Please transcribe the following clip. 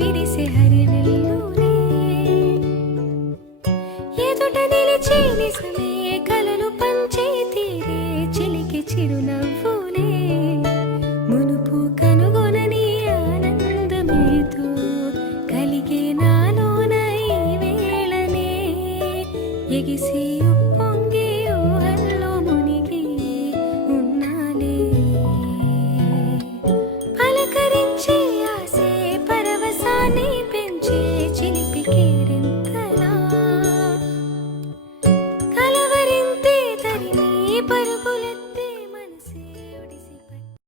విరిసే హరివిల్లులే ఎదుట నిలిచి నిజమే కలలు పంచే తీరే చిలికి చిరునవ్వులే మునుపు కనుగొనని ఆనందమేతో కలిగే నాలోన ఈ వేళనే ఎగిసి ఉప్పొంగి ఊహల్లో మునిగి ఉన్నాలే పలకరించే ఆసే పరవశాన్ని పెంచే చిలిపి కేరింతలా కలవరింతే తరిమి పరుగు